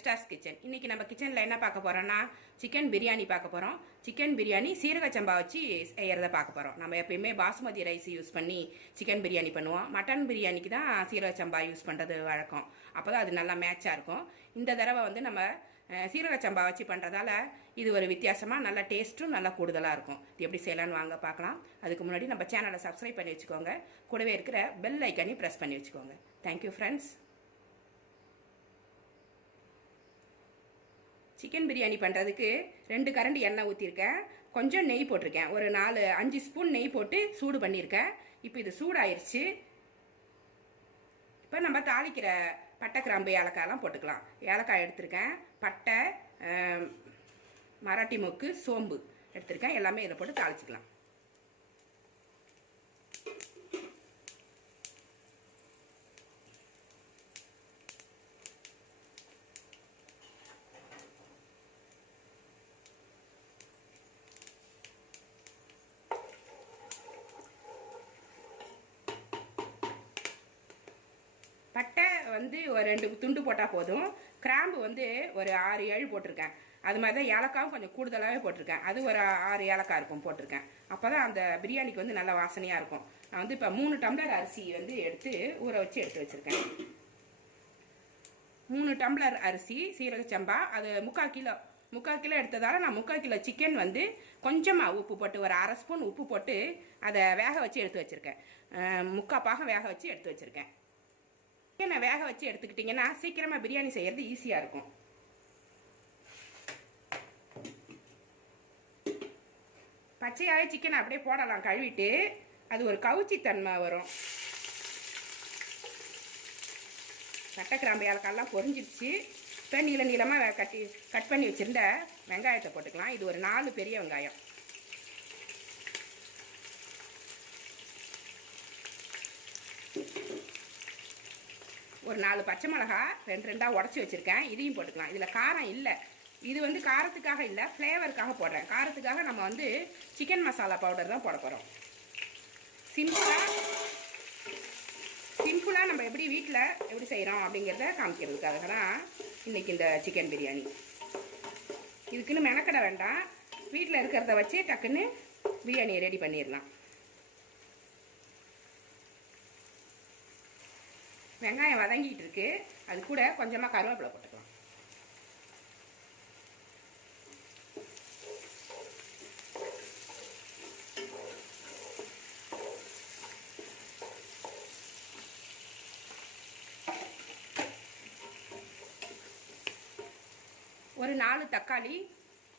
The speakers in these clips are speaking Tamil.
ஷீலாஸ் கிச்சன் இன்னைக்கு நம்ம கிச்சனில் என்ன பார்க்க போகிறோன்னா சிக்கன் பிரியாணி பார்க்க போகிறோம் சிக்கன் பிரியாணி சீரக சம்பா வச்சு செய்யறதை பார்க்க போகிறோம் நம்ம எப்பயுமே பாசுமதி ரைஸ் யூஸ் பண்ணி சிக்கன் பிரியாணி பண்ணுவோம். மட்டன் பிரியாணிக்கு தான் சீரக சம்பா யூஸ் பண்ணுறது வழக்கம். அப்போ தான் அது நல்லா மேட்சாக இருக்கும். இந்த தடவை வந்து நம்ம சீரக சம்பா வச்சு பண்ணுறதால இது ஒரு வித்தியாசமாக நல்ல டேஸ்ட்டும் நல்லா கூடுதலாக இருக்கும். இது எப்படி செய்யலாம்னு வாங்க பார்க்கலாம். அதுக்கு முன்னாடி நம்ம சேனலை சப்ஸ்கிரைப் பண்ணி வச்சுக்கோங்க. கூடவே இருக்கிற பெல் ஐக்கனையும் ப்ரெஸ் பண்ணி வச்சுக்கோங்க. தேங்க்யூ ஃப்ரெண்ட்ஸ் சிக்கன் பிரியாணி பண்ணுறதுக்கு ரெண்டு கரண்டி எண்ணெய் ஊற்றிருக்கேன் கொஞ்சம் நெய் போட்டிருக்கேன். ஒரு நாலு அஞ்சு ஸ்பூன் நெய் போட்டு சூடு பண்ணியிருக்கேன் இப்போ இது சூடாயிருச்சு. இப்போ நம்ம தாளிக்கிற பட்டை கிராம்பு ஏலக்காயெல்லாம் போட்டுக்கலாம். ஏலக்காய் எடுத்திருக்கேன். பட்டை மராட்டி மொக்கு சோம்பு எடுத்திருக்கேன். எல்லாமே இதை போட்டு தாளிச்சிக்கலாம். பட்டை வந்து ஒரு ரெண்டு துண்டு போட்டால் போதும். கிராம்பு வந்து ஒரு ஆறு ஏழு போட்டிருக்கேன். அது மாதிரி தான் ஏலக்காவும் கொஞ்சம் கூடுதலாகவே போட்டிருக்கேன். அது ஒரு ஆறு ஏலக்காய் இருக்கும் போட்டிருக்கேன். அப்போ தான் அந்த பிரியாணிக்கு வந்து நல்ல வாசனையாக இருக்கும். நான் வந்து இப்போ மூணு டம்ளர் அரிசி வந்து எடுத்து ஊற வச்சு எடுத்து வச்சுருக்கேன். மூணு டம்ளர் அரிசி சீரக சம்பா அது முக்கால் கிலோ. முக்கால் கிலோ எடுத்ததால் நான் முக்கால் கிலோ சிக்கன் வந்து கொஞ்சமாக உப்பு போட்டு ஒரு அரை ஸ்பூன் உப்பு போட்டு அதை வேக வச்சு எடுத்து வச்சுருக்கேன். முக்கால் பாகம் வேக வச்சு எடுத்து வச்சுருக்கேன். சிக்கனை வேக வச்சு எடுத்துக்கிட்டிங்கன்னா சீக்கிரமாக பிரியாணி செய்கிறது ஈஸியாக இருக்கும். பச்சையாகவே சிக்கனை அப்படியே போடலாம். கழுவிட்டு அது ஒரு கவுச்சி தன்மை வரும். பட்டை கிராம்பு ஏலக்காயெல்லாம் பொரிஞ்சிருச்சு. இப்போ நீள நீளமாக கட்டி கட் பண்ணி வச்சுருந்த வெங்காயத்தை போட்டுக்கலாம். இது ஒரு நாலு பெரிய வெங்காயம். ஒரு நாலு பச்சை மிளகா ரெண்டு ரெண்டாக உடச்சி வச்சுருக்கேன். இதையும் போட்டுக்கலாம். இதில் காரம் இல்லை. இது வந்து காரத்துக்காக இல்லை ஃப்ளேவருக்காக போடுறேன். காரத்துக்காக நம்ம வந்து சிக்கன் மசாலா பவுடர் தான் போட போகிறோம் சிம்பிளாக சிம்பிளாக நம்ம எப்படி வீட்டில் எப்படி செய்கிறோம் அப்படிங்கிறத காமிக்கிறதுக்காக தான் இன்றைக்கி இந்த சிக்கன் பிரியாணி இதுக்குன்னு மெனக்கடை வேண்டாம். வீட்டில் இருக்கிறத வச்சு டக்குன்னு பிரியாணியை ரெடி பண்ணிடலாம். வெங்காயம் வதங்கிட்டு இருக்கு அது கூட கொஞ்சமாக கருவேப்பிலை போட்டுக்கலாம். ஒரு நாலு தக்காளி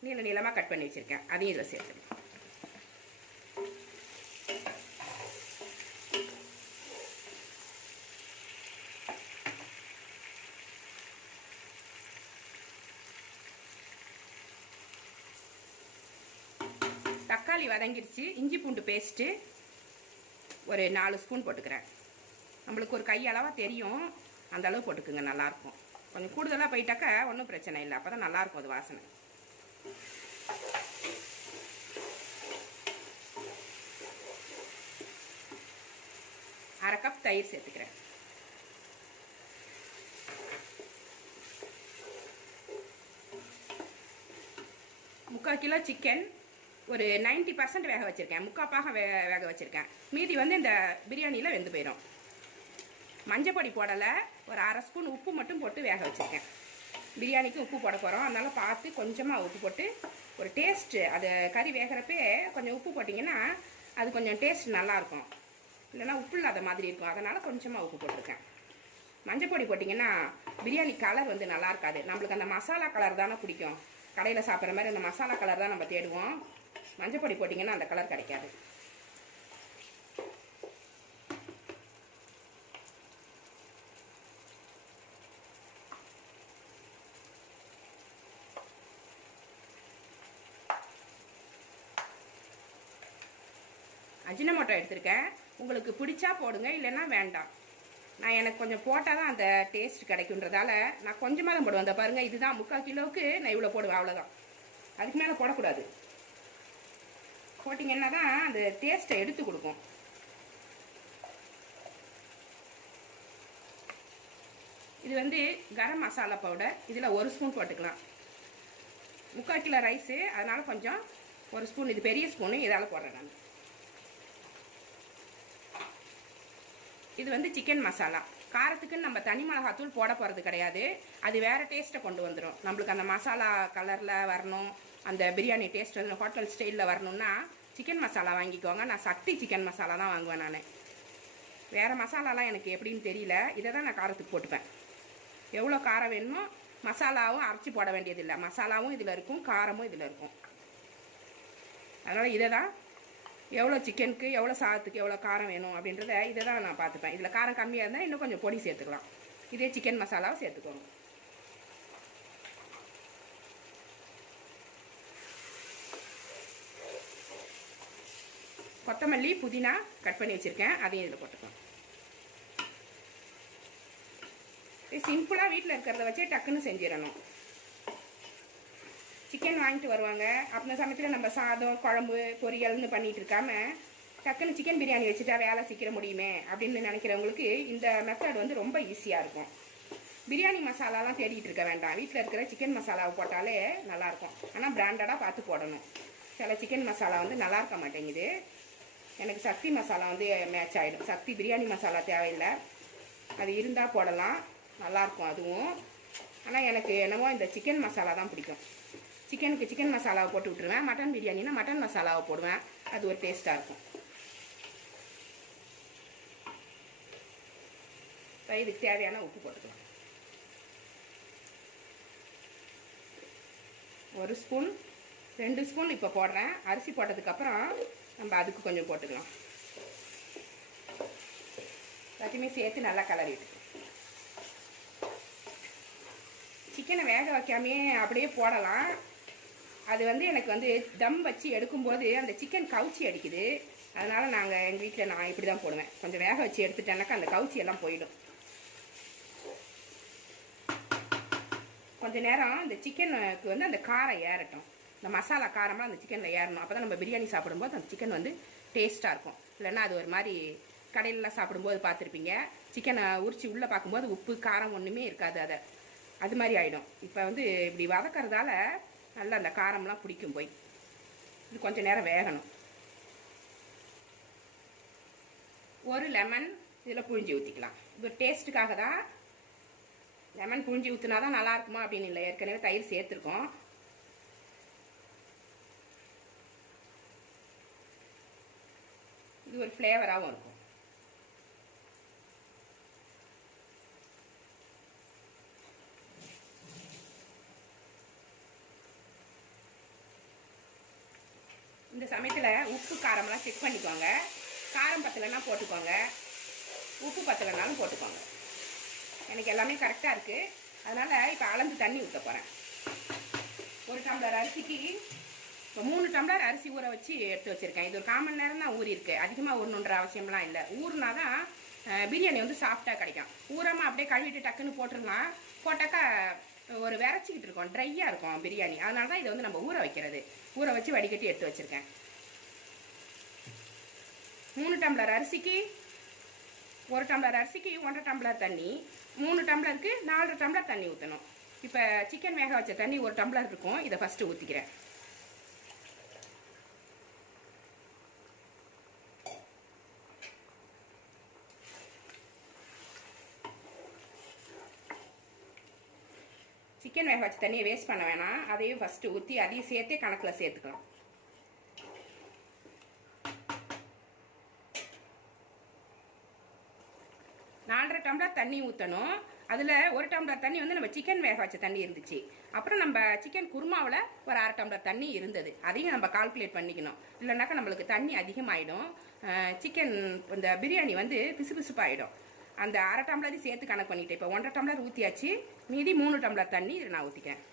நீள நீளமாக கட் பண்ணி வச்சுருக்கேன். அதையும் இதில் சேர்த்துக்கலாம் தக்காளி வதங்கிருச்சு. இஞ்சி பூண்டு பேஸ்ட்டு ஒரு நாலு ஸ்பூன் போட்டுக்கிறேன். நம்மளுக்கு ஒரு கையளவாக தெரியும். அந்த அளவு போட்டுக்குங்க நல்லாயிருக்கும் கொஞ்சம் கூடுதலாக போயிட்டாக்கா ஒன்றும் பிரச்சனை இல்லை. அப்போ தான் நல்லாயிருக்கும் அது வாசனை. அரை கப் தயிர் சேர்த்துக்கிறேன். முக்கால் கிலோ சிக்கன் ஒரு 90% பர்சன்ட் வேக வச்சுருக்கேன். முக்காப்பாக வே வேக வச்சுருக்கேன். மீதி வந்து இந்த பிரியாணியில் வெந்து போயிடும். மஞ்சள் பொடி போடலை. ஒரு அரை ஸ்பூன் உப்பு மட்டும் போட்டு வேக வச்சுருக்கேன். பிரியாணிக்கு உப்பு போட போகிறோம் அதனால் பார்த்து கொஞ்சமாக உப்பு போட்டு ஒரு டேஸ்ட்டு அது கறி வேகிறப்பே கொஞ்சம் உப்பு போட்டிங்கன்னா அது கொஞ்சம் டேஸ்ட் நல்லாயிருக்கும். இல்லைன்னா உப்பு இல்லாத மாதிரி இருக்கும். அதனால் கொஞ்சமாக உப்பு போட்டிருக்கேன். மஞ்சள் பொடி போட்டிங்கன்னா பிரியாணி கலர் வந்து நல்லா இருக்காது. நம்மளுக்கு அந்த மசாலா கலர் தானே பிடிக்கும். கடையில் சாப்பிட்ற மாதிரி அந்த மசாலா கலர் தான் நம்ம தேடுவோம். மஞ்சள் பொடி போட்டிங்கன்னா அந்த கலர் கிடைக்காது. அஜினமோட்டோ எடுத்திருக்கேன். உங்களுக்கு பிடிச்சா போடுங்க இல்லைன்னா வேண்டாம். நான் எனக்கு கொஞ்சம் போட்டால் தான் அந்த டேஸ்ட் கிடைக்குன்றதால நான் கொஞ்சமாக தான் போடுவேன். அந்த பாருங்கள் இதுதான் முக்கால் கிலோவுக்கு நான் இவ்வளோ போடுவேன் அவ்வளோதான் அதுக்கு மேலே போடக்கூடாது. போட்டிங்கன்னா தான் அந்த டேஸ்ட்டை எடுத்து கொடுக்கும். இது வந்து கரம் மசாலா பவுடர் இதில் ஒரு ஸ்பூன் போட்டுக்கலாம். முக்கால் கிலோ ரைஸு அதனால் கொஞ்சம் ஒரு ஸ்பூன் இது பெரிய ஸ்பூனு இதால் போடுறேன் நான். இது வந்து சிக்கன் மசாலா காரத்துக்குன்னு நம்ம தனி மிளகாத்தூள் போட போகிறது கிடையாது. அது வேறு டேஸ்ட்டை கொண்டு வந்துடும் நம்மளுக்கு அந்த மசாலா கலரில் வரணும். அந்த பிரியாணி டேஸ்ட் வந்து ஹோட்டல் ஸ்டைலில் வரணும்னா சிக்கன் மசாலா வாங்கிக்கோங்க. நான் சக்தி சிக்கன் மசாலா தான் வாங்குவேன் நான். வேறு மசாலாலாம் எனக்கு எப்படின்னு தெரியல. இதை தான் நான் காரத்துக்கு போட்டுப்பேன். எவ்வளோ காரம் வேணுமோ மசாலாவும் அரைச்சி போட வேண்டியதில்லை. மசாலாவும் இதில் இருக்கும் காரமும் இதில் இருக்கும். அதனால் இதை தான் எவ்வளோ சிக்கனுக்கு எவ்வளோ சாதத்துக்கு எவ்வளோ காரம் வேணும் அப்படின்றத இதை தான் நான் பார்த்துப்பேன். இதில் காரம் கம்மியாக இருந்தால் இன்னும் கொஞ்சம் பொடி சேர்த்துக்கலாம். இதே சிக்கன் மசாலாவை சேர்த்துக்கோங்க. கொத்தமல்லி புதினா கட் பண்ணி வச்சுருக்கேன். அதையும் இதில் போட்டுக்கலாம். சிம்பிளாக வீட்டில் இருக்கிறத வச்சு டக்குன்னு செஞ்சிடணும். சிக்கன் வாங்கிட்டு வருவாங்க. அந்த சமயத்தில் நம்ம சாதம் குழம்பு பொரியல்னு பண்ணிகிட்டு இருக்காமல் டக்குன்னு சிக்கன் பிரியாணி வச்சுட்டா வேலை சீக்கிரம் முடியுமே அப்படின்னு நினைக்கிறவங்களுக்கு இந்த மெத்தட் வந்து ரொம்ப ஈஸியாக இருக்கும். பிரியாணி மசாலாலாம் தேடிட்டு இருக்க வேண்டாம். வீட்டில் இருக்கிற சிக்கன் மசாலாவை போட்டாலே நல்லாயிருக்கும் ஆனால் பிராண்டடாக பார்த்து போடணும். சில சிக்கன் மசாலா வந்து நல்லா இருக்க மாட்டேங்குது. எனக்கு சக்தி மசாலா வந்து மேட்ச் ஆகிடும் சக்தி பிரியாணி மசாலா தேவையில்லை. அது இருந்தால் போடலாம். நல்லாயிருக்கும் அதுவும். ஆனால் எனக்கு என்னவோ இந்த சிக்கன் மசாலா தான் பிடிக்கும். சிக்கனுக்கு சிக்கன் மசாலாவை போட்டு விட்ருவேன் மட்டன் பிரியாணினா மட்டன் மசாலாவை போடுவேன். அது ஒரு டேஸ்ட்டாக இருக்கும். இப்போ இதுக்கு தேவையான உப்பு போட்டுக்கலாம். ஒரு ஸ்பூன் ரெண்டு ஸ்பூன் இப்போ போடுறேன். அரிசி போட்டதுக்கப்புறம் நம்ம அதுக்கு கொஞ்சம் போட்டுக்கலாம். எல்லாத்தையுமே சேர்த்து நல்லா கலரிட்டு சிக்கனை வேக வைக்காமையே அப்படியே போடலாம். அது வந்து எனக்கு வந்து தம் வச்சு எடுக்கும்போது அந்த சிக்கன் கவுச்சி அடிக்குது. அதனால் நாங்கள் எங்கள் வீட்டில் நான் இப்படி தான் போடுவேன். கொஞ்சம் வேக வச்சு எடுத்துட்டேன்னாக்கா அந்த கவுச்சி எல்லாம் போயிடும். கொஞ்சம் நேரம் அந்த சிக்கனுக்கு வந்து அந்த காரம் ஏறட்டும். இந்த மசாலா காரமாக அந்த சிக்கனில் ஏறணும். அப்போ தான் நம்ம பிரியாணி சாப்பிடும்போது அந்த சிக்கன் வந்து டேஸ்ட்டாக இருக்கும். இல்லைன்னா அது ஒரு மாதிரி கடையிலலாம் சாப்பிடும்போது பார்த்துருப்பீங்க. சிக்கனை உரிச்சு உள்ளே பார்க்கும்போது உப்பு காரம் ஒன்றுமே இருக்காது அதை. அது மாதிரி ஆகிடும் இப்போ வந்து இப்படி வதக்கறதால நல்லா அந்த காரம்லாம் பிடிக்கும் போய். இது கொஞ்சம் நேரம் வேகணும். ஒரு லெமன் இதில் புழிஞ்சி ஊற்றிக்கலாம் இது டேஸ்ட்டுக்காக தான் லெமன் புழிஞ்சி ஊற்றினா தான் நல்லா இருக்குமா அப்படின்னு இல்லை. ஏற்கனவே தயிர் சேர்த்துருக்கோம். இது ஒரு ஃப்ளேவராகவும் இருக்கும். இந்த சமயத்தில் உப்பு காரம்லாம் செக் பண்ணிக்கோங்க. காரம் பத்தலைன்னா போட்டுக்கோங்க. உப்பு பத்தலைனாலும் போட்டுக்கோங்க. எனக்கு எல்லாமே கரெக்டாக இருக்குது அதனால் இப்போ அளந்து தண்ணி ஊற்ற போகிறேன் ஒரு டம்ளர் அரிசிக்கு இப்போ மூணு டம்ளர் அரிசி ஊற வச்சு எடுத்து வச்சுருக்கேன். இது ஒரு காமன் நேரம் தான் ஊறியிருக்கு. அதிகமாக ஊறணுன்ற அவசியம்லாம் இல்லை. ஊறினா தான் பிரியாணி வந்து சாஃப்டாக கிடைக்கும். ஊறாமல் அப்படியே கழுவிட்டு டக்குன்னு போட்டுடலாம் போட்டாக்கா ஒரு விரைச்சிக்கிட்டு இருக்கோம். ட்ரையாக இருக்கும் பிரியாணி. அதனால தான் இதை வந்து நம்ம ஊற வைக்கிறது. ஊற வச்சு வடிகட்டி எடுத்து வச்சுருக்கேன். மூணு டம்ளர் அரிசிக்கு ஒரு டம்ளர் அரிசிக்கு ஒன்றரை டம்ளர் தண்ணி மூணு டம்ளருக்கு நாலரை டம்ளர் தண்ணி ஊற்றணும் இப்போ சிக்கன் வேக வச்ச தண்ணி ஒரு டம்ளர் இருக்கும். இதை ஃபஸ்ட்டு ஊற்றிக்கிறேன் சிக்கன் வேக வச்ச தண்ணியை வேஸ்ட் பண்ண வேணாம். அதையும் ஃபஸ்ட்டு ஊற்றி அதையும் சேர்த்தே கணக்கில் சேர்த்துக்கலாம். நாலரை டம்ளர் தண்ணி ஊற்றணும் அதில் ஒரு டம்ளர் தண்ணி வந்து நம்ம சிக்கன் வேக வச்ச தண்ணி இருந்துச்சு. அப்புறம் நம்ம சிக்கன் குருமாவில் ஒரு அரை டம்ளர் தண்ணி இருந்தது. அதையும் நம்ம கால்குலேட் பண்ணிக்கணும். இல்லைனாக்கா நம்மளுக்கு தண்ணி அதிகமாகிடும் சிக்கன் இந்த பிரியாணி வந்து பிசுபிசுப்பாயிடும். அந்த அரை டம்ளரையும் சேர்த்து கணக்கு பண்ணிட்டேன். இப்போ ஒன்றரை டம்ளர் ஊற்றியாச்சு மீதி மூணு டம்ளர் தண்ணி இதில் நான் ஊற்றிக்கிறேன்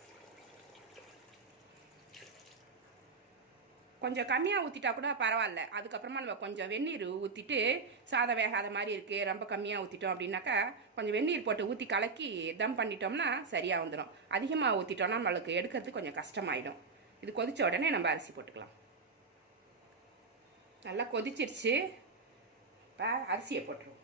கொஞ்சம் கம்மியாக ஊற்றிட்டா கூட பரவாயில்ல. அதுக்கப்புறமா நம்ம கொஞ்சம் வெந்நீர் ஊற்றிட்டு சாதம் வேகாத மாதிரி இருக்குது ரொம்ப கம்மியாக ஊற்றிட்டோம் அப்படின்னாக்கா கொஞ்சம் வெந்நீர் போட்டு ஊற்றி கலக்கி தம் பண்ணிட்டோம்னா சரியாக வந்துடும் அதிகமாக ஊற்றிட்டோம்னா நம்மளுக்கு எடுக்கிறது கொஞ்சம் கஷ்டமாயிடும். இது கொதித்த உடனே நம்ம அரிசி போட்டுக்கலாம். நல்லா கொதிச்சிருச்சு. இப்போ அரிசியை போட்டுருவோம்.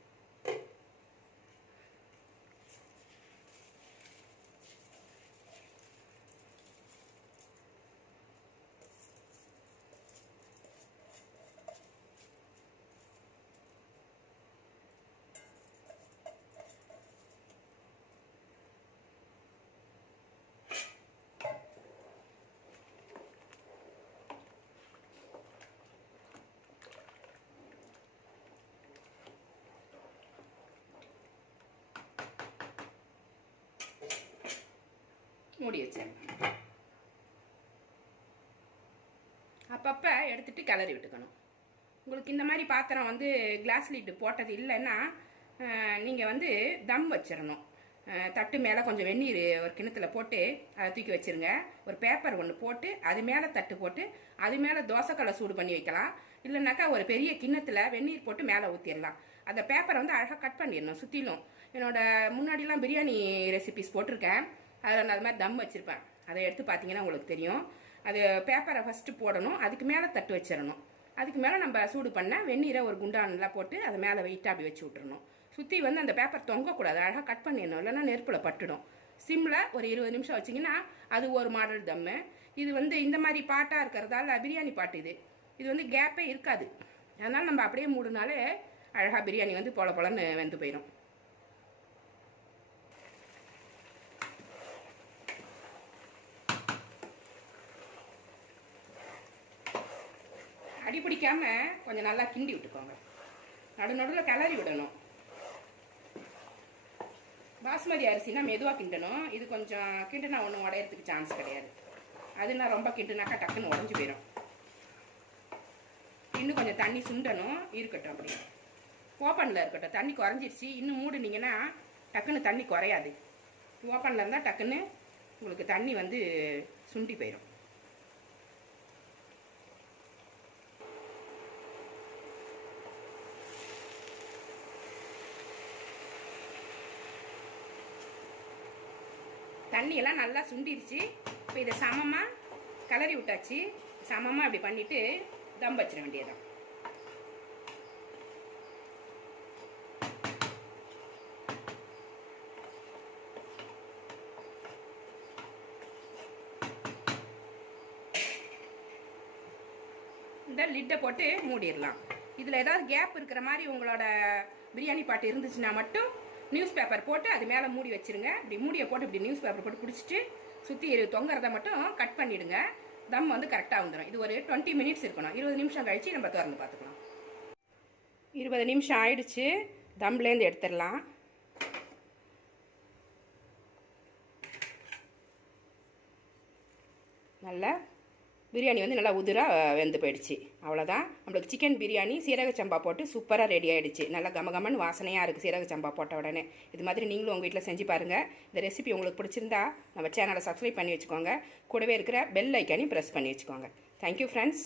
மூடி வச்சிருங்க. அப்பப்போ எடுத்துட்டு கிளறி விட்டுக்கணும். உங்களுக்கு இந்த மாதிரி பாத்திரம் வந்து கிளாஸ் லிட்டு போட்டது இல்லைன்னா நீங்கள் வந்து தம் வச்சிடணும் தட்டு மேலே கொஞ்சம் வெந்நீர் ஒரு கிணத்துல போட்டு அதை தூக்கி வச்சிருங்க. ஒரு பேப்பர் ஒன்று போட்டு அது மேலே தட்டு போட்டு அது மேலே தோசைக்கல்லை சூடு பண்ணி வைக்கலாம். இல்லைனாக்கா ஒரு பெரிய கிண்ணத்தில் வெந்நீர் போட்டு மேலே ஊற்றிடலாம் அந்த பேப்பரை வந்து அழகாக கட் பண்ணிடணும் சுற்றிலும் என்னோட முன்னாடிலாம் பிரியாணி ரெசிபிஸ் போட்டிருக்கேன். அதில் நான் அது மாதிரி தம் வச்சுருப்பேன் அதை எடுத்து பார்த்தீங்கன்னா உங்களுக்கு தெரியும். அது பேப்பரை ஃபஸ்ட்டு போடணும். அதுக்கு மேலே தட்டு வச்சிடணும். அதுக்கு மேலே நம்ம சூடு பண்ண வெந்நீரை ஒரு குண்டானில் போட்டு அதை மேலே வெயிட்டாக அப்படி வச்சு விட்டுறணும். சுற்றி வந்து அந்த பேப்பர் தொங்கக்கூடாது. அழகாக கட் பண்ணிடணும். இல்லைன்னா நெருப்பில் பட்டுடும். சிம்மில் ஒரு இருபது நிமிஷம் வச்சிங்கன்னா அது ஒரு மாடல் தம்மு இது வந்து இந்த மாதிரி பாட்டாக இருக்கிறதால பிரியாணி பாட்டு இது. இது வந்து கேப்பே இருக்காது. அதனால் நம்ம அப்படியே மூடுனாலே அழகாக பிரியாணி வந்து பொல போலன்னு வெந்து போயிடும் பிடிக்காம கொஞ்சம் நல்லா கிண்டி விட்டுக்கோங்க. நடு நடுவில் கிளறி விடணும். பாஸ்மதி அரிசினா மெதுவாக கிண்டணும். இது கொஞ்சம் கிண்டுனா ஒன்றும் உடையறதுக்கு சான்ஸ் கிடையாது. அதுனா ரொம்ப கிண்டுனாக்கா டக்குன்னு உடஞ்சி போயிடும் இன்னும் கொஞ்சம் தண்ணி சுண்டணும். இருக்கட்டும் அப்படி ஓப்பனில் இருக்கட்டும். தண்ணி குறைஞ்சிருச்சு. இன்னும் மூடுனீங்கன்னா டக்குன்னு தண்ணி குறையாது. ஓப்பனில் இருந்தால் டக்குன்னு உங்களுக்கு தண்ணி வந்து சுண்டி போயிடும் தண்ணியெல்லாம் நல்லா சுண்டிருச்சு. இப்போ இதை சமமாக கிளறி விட்டாச்சு. சமமாக அப்படி பண்ணிவிட்டு தம் வச்சிட வேண்டியதுதான். இந்த லிட்டை போட்டு மூடிடலாம். இதில் ஏதாவது கேப் இருக்கிற மாதிரி உங்களோட பிரியாணி பாட்டு இருந்துச்சுன்னா மட்டும் நியூஸ் பேப்பர் போட்டு அது மேலே மூடி வச்சுருங்க. இப்படி மூடியை போட்டு இப்படி நியூஸ் பேப்பர் போட்டு பிடிச்சிட்டு சுற்றி தொங்குறத மட்டும் கட் பண்ணிவிடுங்க தம் வந்து கரெக்டாக வந்துடும் இது ஒரு டுவெண்ட்டி மினிட்ஸ் இருக்கணும். இருபது நிமிஷம் கழித்து நம்ம திறந்து பார்த்துக்கலாம். இருபது நிமிஷம் ஆயிடுச்சு. தம்லேருந்து எடுத்துடலாம். நல்லா பிரியாணி வந்து நல்லா உதிராக வெந்து போயிடுச்சு. அவ்வளோதான் நம்மளுக்கு சிக்கன் பிரியாணி சீரக சம்பா போட்டு சூப்பராக ரெடி ஆகிடுச்சு நல்லா கமகமன்னு வாசனையாக இருக்குது சீரக சம்பா போட்ட உடனே. இது மாதிரி நீங்களும் உங்கள் வீட்டில் செஞ்சு பாருங்கள் இந்த ரெசிபி உங்களுக்கு பிடிச்சிருந்தா நம்ம சேனலை சப்ஸ்கிரைப் பண்ணி வச்சுக்கோங்க. கூடவே இருக்கிற பெல் ஐக்கானையும் ப்ரெஸ் பண்ணி வச்சுக்கோங்க. Thank you friends